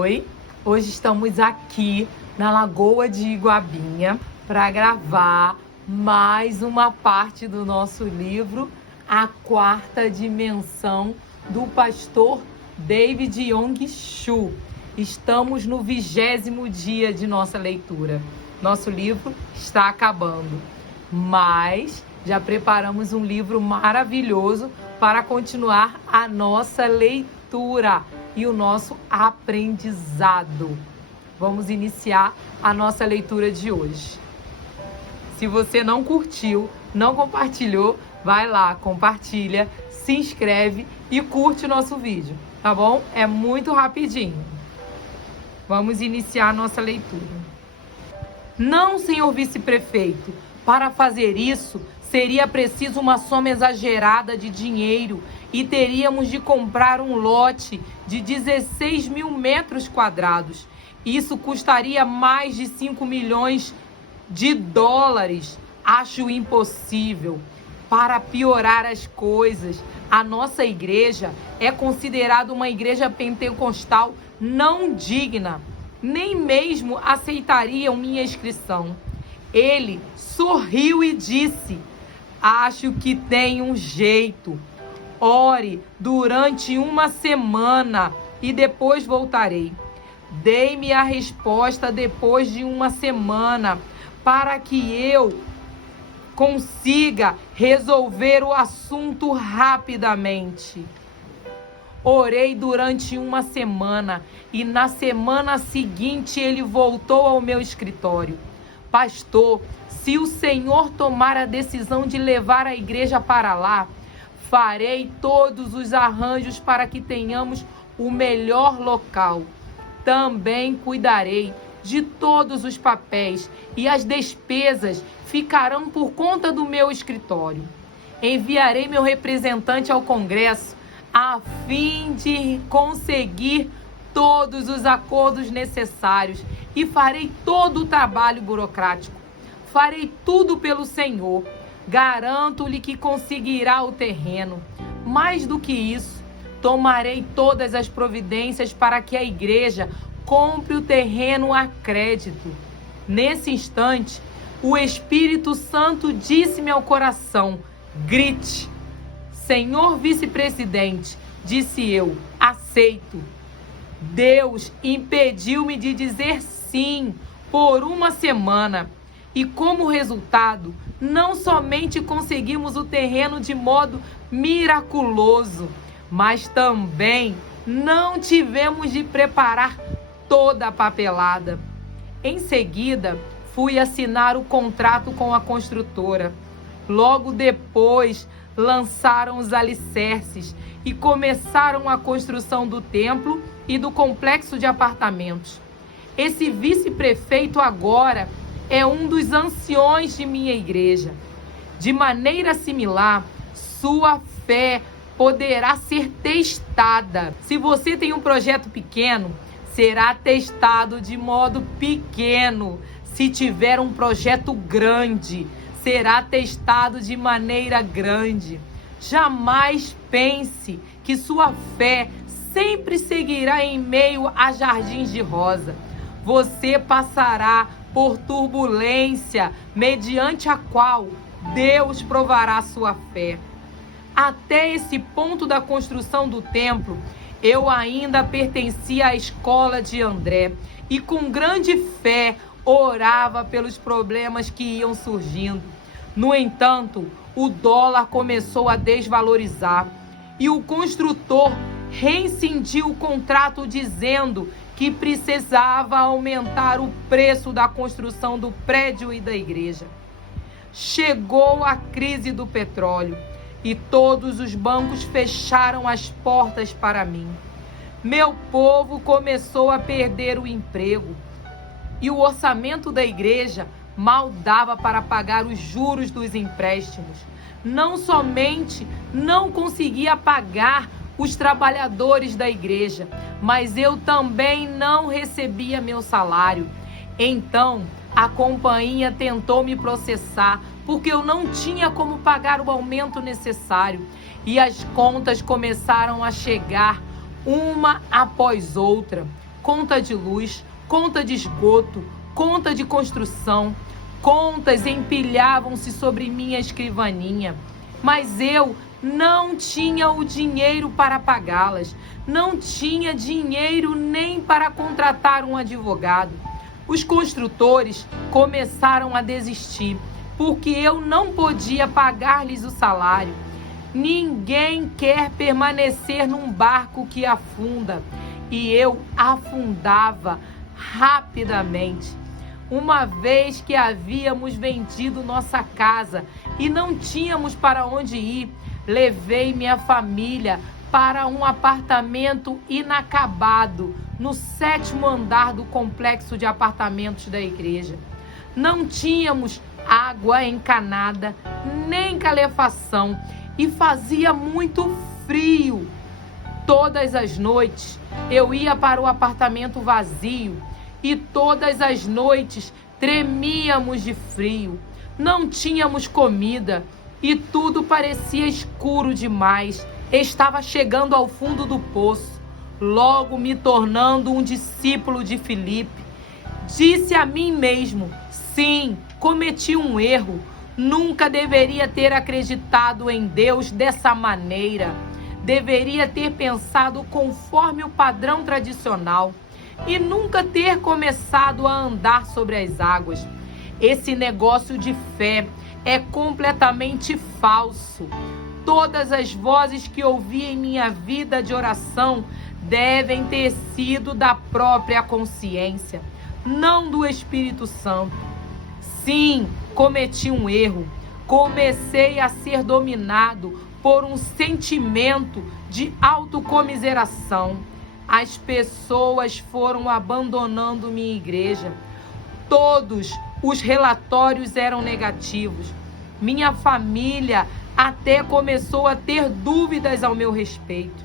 Oi! Hoje estamos aqui na Lagoa de Iguabinha para gravar mais uma parte do nosso livro, A Quarta Dimensão, do pastor David Yong-Shu. Estamos no 20º dia de nossa leitura. Nosso livro está acabando, mas já preparamos um livro maravilhoso para continuar a nossa leitura e o nosso aprendizado. Vamos iniciar a nossa leitura de hoje. Se você não curtiu, não compartilhou, vai lá, compartilha, se inscreve e curte o nosso vídeo, tá bom? É muito rapidinho. Vamos iniciar a nossa leitura. Não, senhor vice-prefeito, para fazer isso seria preciso uma soma exagerada de dinheiro e teríamos de comprar um lote de 16 mil metros quadrados. Isso custaria mais de 5 milhões de dólares. Acho impossível. Para piorar as coisas, a nossa igreja é considerada uma igreja pentecostal não digna. Nem mesmo aceitariam minha inscrição. Ele sorriu e disse: acho que tem um jeito. Ore durante uma semana e depois voltarei. Dei-me a resposta depois de uma semana para que eu consiga resolver o assunto rapidamente. Orei durante uma semana e na semana seguinte ele voltou ao meu escritório. Pastor, se o Senhor tomar a decisão de levar a igreja para lá, farei todos os arranjos para que tenhamos o melhor local. Também cuidarei de todos os papéis e as despesas ficarão por conta do meu escritório. Enviarei meu representante ao Congresso a fim de conseguir todos os acordos necessários e farei todo o trabalho burocrático. Farei tudo pelo Senhor. Garanto-lhe que conseguirá o terreno. Mais do que isso, tomarei todas as providências para que a igreja compre o terreno a crédito. Nesse instante, o Espírito Santo disse-me ao coração: grite. Senhor vice-presidente, disse eu, aceito. Deus impediu-me de dizer sim por uma semana. E como resultado, não somente conseguimos o terreno de modo miraculoso, mas também não tivemos de preparar toda a papelada. Em seguida, fui assinar o contrato com a construtora. Logo depois, lançaram os alicerces e começaram a construção do templo e do complexo de apartamentos. Esse vice-prefeito agora é um dos anciões de minha igreja. De maneira similar, sua fé poderá ser testada. Se você tem um projeto pequeno, será testado de modo pequeno. Se tiver um projeto grande, será testado de maneira grande. Jamais pense que sua fé sempre seguirá em meio a jardins de rosa. Você passará por turbulência, mediante a qual Deus provará sua fé. Até esse ponto da construção do templo, eu ainda pertencia à escola de André e com grande fé orava pelos problemas que iam surgindo. No entanto, o dólar começou a desvalorizar e o construtor rescindiu o contrato dizendo que precisava aumentar o preço da construção do prédio e da igreja. Chegou a crise do petróleo e todos os bancos fecharam as portas para mim. Meu povo começou a perder o emprego e o orçamento da igreja mal dava para pagar os juros dos empréstimos. Não somente não conseguia pagar os trabalhadores da igreja, mas eu também não recebia meu salário. Então, a companhia tentou me processar porque eu não tinha como pagar o aumento necessário e as contas começaram a chegar uma após outra. conta de luz, conta de esgoto, conta de construção. Contas empilhavam-se sobre minha escrivaninha, mas eu não tinha o dinheiro para pagá-las, não tinha dinheiro nem para contratar um advogado. Os construtores começaram a desistir, porque eu não podia pagar-lhes o salário. Ninguém quer permanecer num barco que afunda, e eu afundava rapidamente. Uma vez que havíamos vendido nossa casa e não tínhamos para onde ir, levei minha família para um apartamento inacabado no 7º andar do complexo de apartamentos da igreja. Não tínhamos água encanada, nem calefação e fazia muito frio. Todas as noites eu ia para o apartamento vazio e todas as noites tremíamos de frio. Não tínhamos comida e tudo parecia escuro demais. Estava chegando ao fundo do poço, logo me tornando um discípulo de Filipe. Disse a mim mesmo: sim, cometi um erro. Nunca deveria ter acreditado em Deus dessa maneira. Deveria ter pensado conforme o padrão tradicional e nunca ter começado a andar sobre as águas. Esse negócio de fé é completamente falso. Todas as vozes que ouvi em minha vida de oração devem ter sido da própria consciência, não do Espírito Santo. Sim, cometi um erro. Comecei a ser dominado por um sentimento de autocomiseração. As pessoas foram abandonando minha igreja. Todos os relatórios eram negativos. Minha família até começou a ter dúvidas ao meu respeito.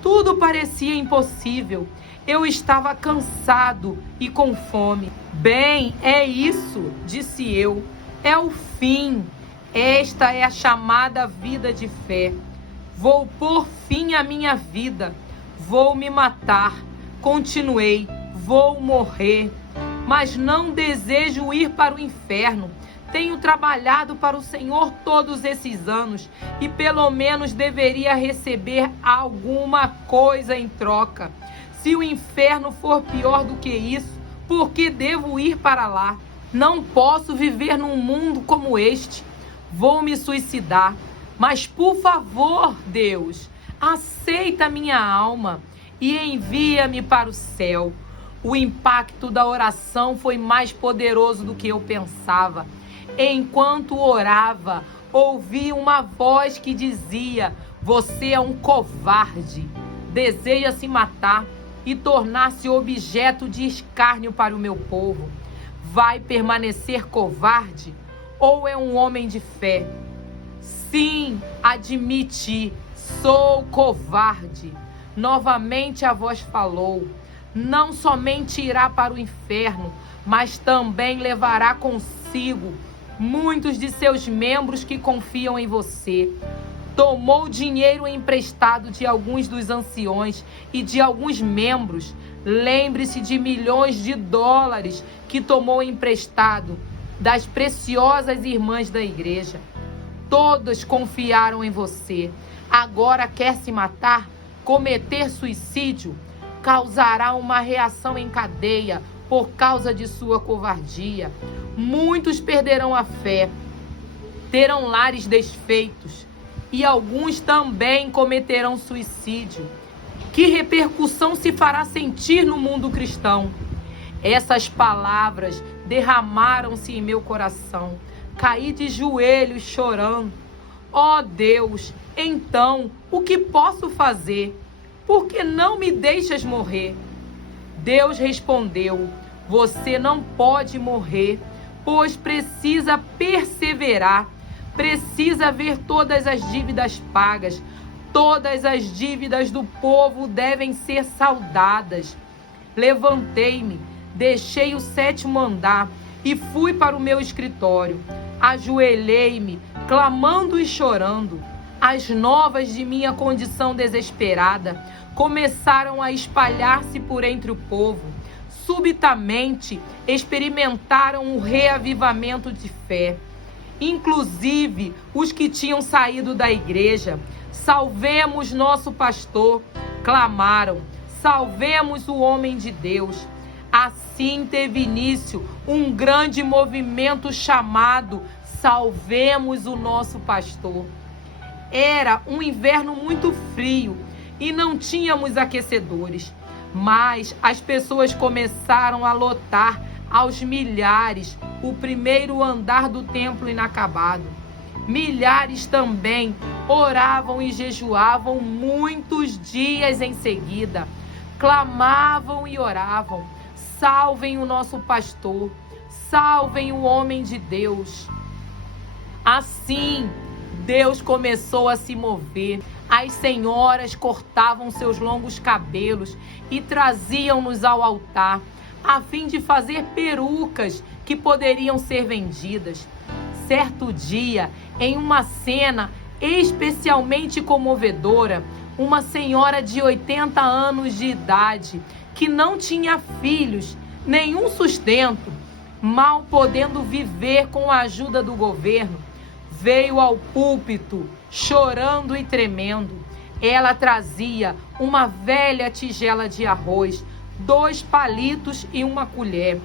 Tudo parecia impossível. Eu estava cansado e com fome. Bem, é isso, disse eu. É o fim. Esta é a chamada vida de fé. Vou pôr fim à minha vida. Vou me matar. Continuei. Vou morrer. Mas não desejo ir para o inferno. Tenho trabalhado para o Senhor todos esses anos e pelo menos deveria receber alguma coisa em troca. Se o inferno for pior do que isso, por que devo ir para lá? Não posso viver num mundo como este. Vou me suicidar. Mas por favor, Deus, aceita minha alma e envia-me para o céu. O impacto da oração foi mais poderoso do que eu pensava. Enquanto orava, ouvi uma voz que dizia: você é um covarde, deseja se matar e tornar-se objeto de escárnio para o meu povo. Vai permanecer covarde ou é um homem de fé? Sim, admiti, sou covarde. Novamente a voz falou: não somente irá para o inferno, mas também levará consigo muitos de seus membros que confiam em você. Tomou dinheiro emprestado de alguns dos anciões e de alguns membros. Lembre-se de milhões de dólares que tomou emprestado das preciosas irmãs da igreja. Todas confiaram em você. Agora quer se matar? Cometer suicídio? Causará uma reação em cadeia por causa de sua covardia. Muitos perderão a fé, terão lares desfeitos e alguns também cometerão suicídio. Que repercussão se fará sentir no mundo cristão? Essas palavras derramaram-se em meu coração. Caí de joelhos chorando. Ó Deus, então o que posso fazer? Por que não me deixas morrer? Deus respondeu: você não pode morrer, pois precisa perseverar, precisa ver todas as dívidas pagas. Todas as dívidas do povo devem ser saldadas. Levantei-me, deixei o 7º andar e fui para o meu escritório. Ajoelhei-me, clamando e chorando. As novas de minha condição desesperada começaram a espalhar-se por entre o povo. Subitamente experimentaram o reavivamento de fé. Inclusive os que tinham saído da igreja. Salvemos nosso pastor, clamaram. Salvemos o homem de Deus. Assim teve início um grande movimento chamado Salvemos o nosso pastor. Era um inverno muito frio e não tínhamos aquecedores, mas as pessoas começaram a lotar aos milhares o primeiro andar do templo inacabado. Milhares também oravam e jejuavam muitos dias em seguida. Clamavam e oravam: salvem o nosso pastor, salvem o homem de Deus. Assim, Deus começou a se mover. As senhoras cortavam seus longos cabelos e traziam-nos ao altar, a fim de fazer perucas que poderiam ser vendidas. Certo dia, em uma cena especialmente comovedora, uma senhora de 80 anos de idade, que não tinha filhos, nenhum sustento, mal podendo viver com a ajuda do governo, veio ao púlpito chorando e tremendo. Ela trazia uma velha tigela de arroz, 2 palitos e uma colher.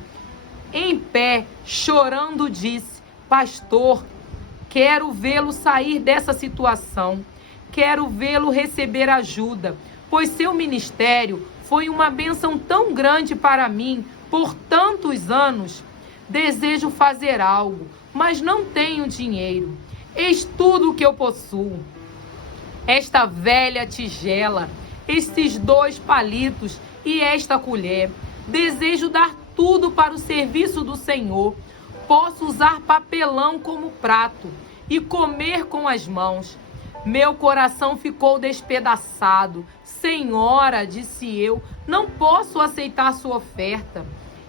Em pé, chorando, disse: pastor, quero vê-lo sair dessa situação. Quero vê-lo receber ajuda, pois seu ministério foi uma bênção tão grande para mim por tantos anos. Desejo fazer algo, mas não tenho dinheiro. Eis tudo o que eu possuo: esta velha tigela, estes 2 palitos e esta colher. Desejo dar tudo para o serviço do Senhor. Posso usar papelão como prato e comer com as mãos. Meu coração ficou despedaçado. Senhora, disse eu, não posso aceitar sua oferta.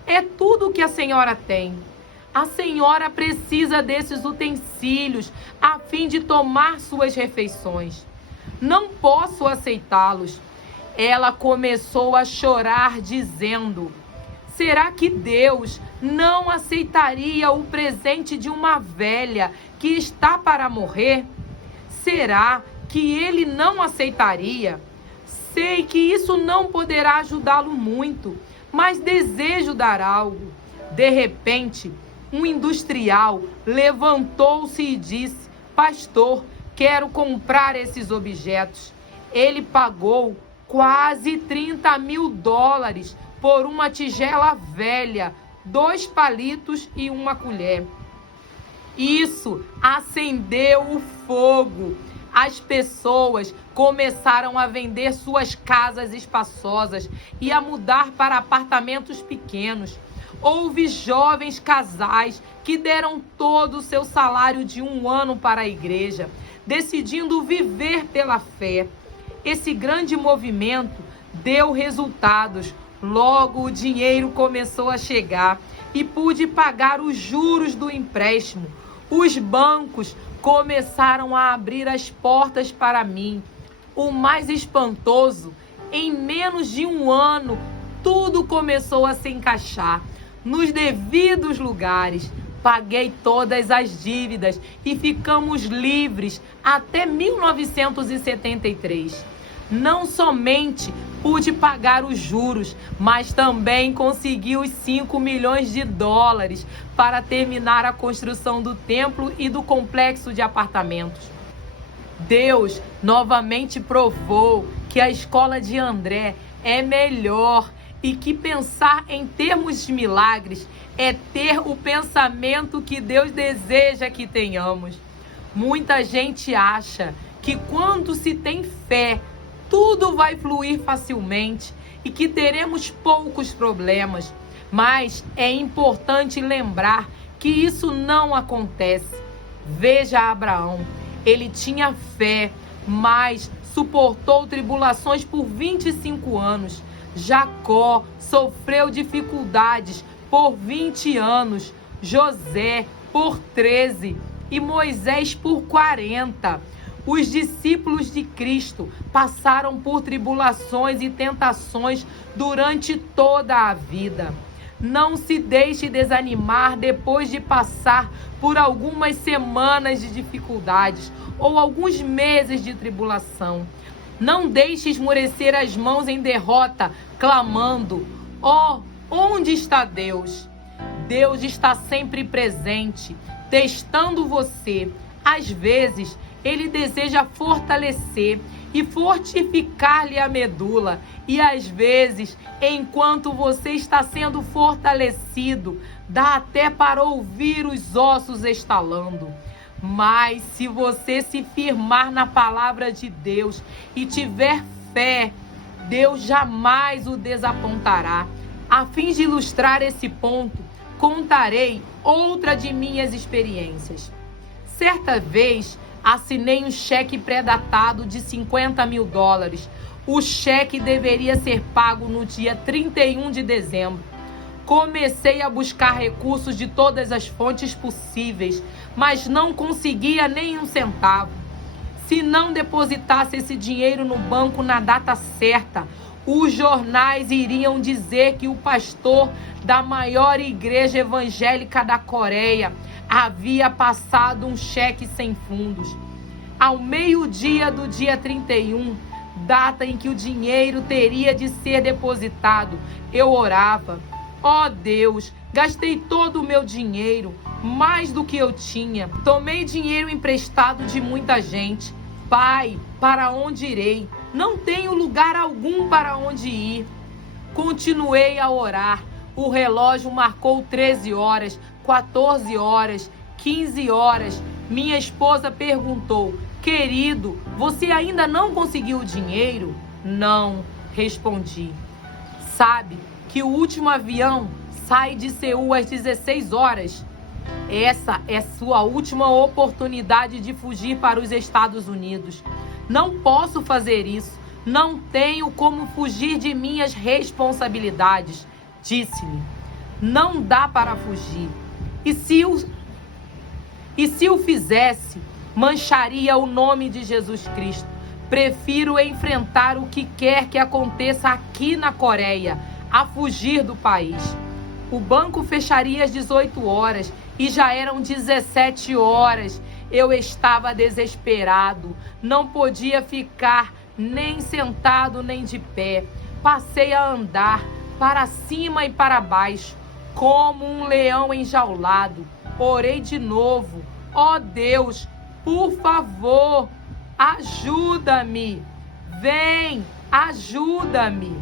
É tudo o que a senhora tem. A senhora precisa desses utensílios a fim de tomar suas refeições. Não posso aceitá-los. Ela começou a chorar, dizendo: será que Deus não aceitaria o presente de uma velha que está para morrer? Será que ele não aceitaria? Sei que isso não poderá ajudá-lo muito, mas desejo dar algo. De repente, um industrial levantou-se e disse: pastor, quero comprar esses objetos. Ele pagou quase $30.000 por uma tigela velha, 2 palitos e uma colher. Isso acendeu o fogo. As pessoas começaram a vender suas casas espaçosas e a mudar para apartamentos pequenos. Houve jovens casais que deram todo o seu salário de 1 ano para a igreja, decidindo viver pela fé. Esse grande movimento deu resultados. Logo o dinheiro começou a chegar e pude pagar os juros do empréstimo. Os bancos começaram a abrir as portas para mim. O mais espantoso, em menos de 1 ano, tudo começou a se encaixar nos devidos lugares. Paguei todas as dívidas e ficamos livres até 1973. Não somente pude pagar os juros, mas também consegui os $5 milhões para terminar a construção do templo e do complexo de apartamentos. Deus novamente provou que a escola de André é melhor e que pensar em termos de milagres é ter o pensamento que Deus deseja que tenhamos. Muita gente acha que quando se tem fé, tudo vai fluir facilmente e que teremos poucos problemas. Mas é importante lembrar que isso não acontece. Veja Abraão, ele tinha fé, mas suportou tribulações por 25 anos. Jacó sofreu dificuldades por 20 anos, José por 13 e Moisés por 40. Os discípulos de Cristo passaram por tribulações e tentações durante toda a vida. Não se deixe desanimar depois de passar por algumas semanas de dificuldades ou alguns meses de tribulação. Não deixe esmorecer as mãos em derrota, clamando: "Oh, onde está Deus?" Deus está sempre presente, testando você. Às vezes, Ele deseja fortalecer e fortificar-lhe a medula. E às vezes, enquanto você está sendo fortalecido, dá até para ouvir os ossos estalando. Mas se você se firmar na palavra de Deus e tiver fé, Deus jamais o desapontará. A fim de ilustrar esse ponto, contarei outra de minhas experiências. Certa vez, assinei um cheque pré-datado de $50 mil. O cheque deveria ser pago no dia 31 de dezembro. Comecei a buscar recursos de todas as fontes possíveis, mas não conseguia nem um centavo. Se não depositasse esse dinheiro no banco na data certa, os jornais iriam dizer que o pastor da maior igreja evangélica da Coreia havia passado um cheque sem fundos. Ao meio-dia do dia 31, data em que o dinheiro teria de ser depositado, eu orava: "Ó Deus, gastei todo o meu dinheiro, mais do que eu tinha. Tomei dinheiro emprestado de muita gente. Pai, para onde irei? Não tenho lugar algum para onde ir." Continuei a orar. O relógio marcou 13 horas, 14 horas, 15 horas. Minha esposa perguntou: "Querido, você ainda não conseguiu o dinheiro?" "Não", respondi. "Sabe que o último avião sai de Seul às 16 horas? Essa é sua última oportunidade de fugir para os Estados Unidos. Não posso fazer isso. Não tenho como fugir de minhas responsabilidades." Disse-lhe: "Não dá para fugir. E se o fizesse, mancharia o nome de Jesus Cristo. Prefiro enfrentar o que quer que aconteça aqui na Coreia, a fugir do país." O banco fecharia às 18 horas e já eram 17 horas. Eu estava desesperado. Não podia ficar nem sentado nem de pé. Passei a andar para cima e para baixo, como um leão enjaulado. Orei de novo: "Ó Deus, por favor, ajuda-me. Vem, ajuda-me."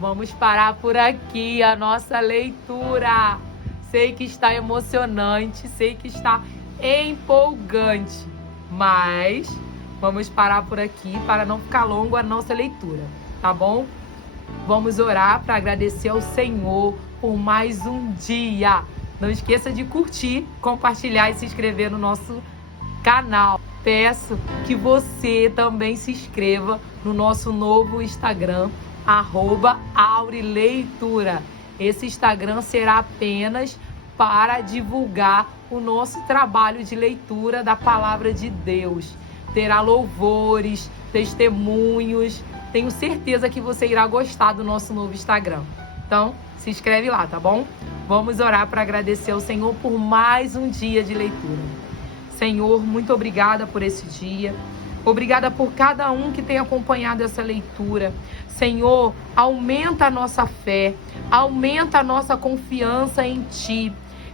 Vamos parar por aqui a nossa leitura. Sei que está emocionante, sei que está empolgante, mas vamos parar por aqui para não ficar longo a nossa leitura, tá bom? Vamos orar para agradecer ao Senhor por mais um dia. Não esqueça de curtir, compartilhar e se inscrever no nosso canal. Peço que você também se inscreva no nosso novo Instagram, @aurileitura. Esse Instagram será apenas para divulgar o nosso trabalho de leitura da Palavra de Deus. Terá louvores, testemunhos. Tenho certeza que você irá gostar do nosso novo Instagram. Então, se inscreve lá, tá bom? Vamos orar para agradecer ao Senhor por mais um dia de leitura. Senhor, muito obrigada por esse dia. Obrigada por cada um que tem acompanhado essa leitura. Senhor, aumenta a nossa fé, aumenta a nossa confiança em Ti.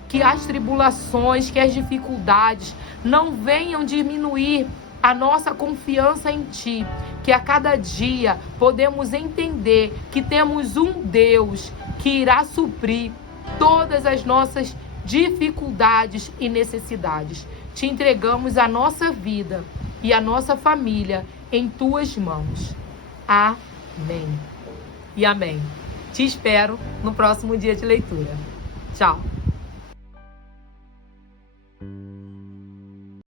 Que as tribulações, que as dificuldades não venham diminuir a nossa confiança em Ti. Que a cada dia podemos entender que temos um Deus que irá suprir todas as nossas dificuldades e necessidades. Te entregamos a nossa vida e a nossa família em Tuas mãos. Amém. E amém. Te espero no próximo dia de leitura. Tchau.